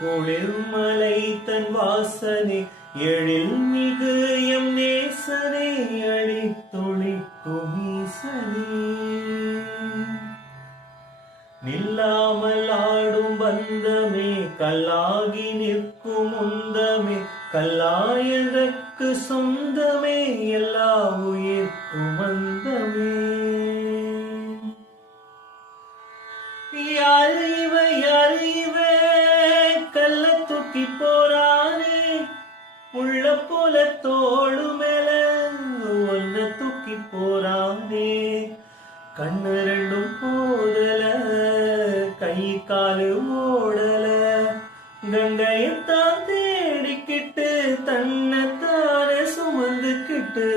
குளிர்மலை தன் வாசனை எழில் மிகு எம் நேசனை அழித்தொழிக்கும் ஈசனே. நில்லாமல் ஆடும் பந்தமே கல்லாகி நிற்கும் உந்தமே கல்லாயதற்கு சொந்தமே எல்லா உயிர்க்கும் வந்தமே. யாரு இவ கல்ல தூக்கி போறானே உள்ள போல தோடு மேல ஒன்ன தூக்கி போறானே. கண்ணு ரெண்டும் போதல கை காலு ஓடல கங்கையத்தான் தேடிக்கிட்டு தன்னைத்தானே சுமந்துக்கிட்டு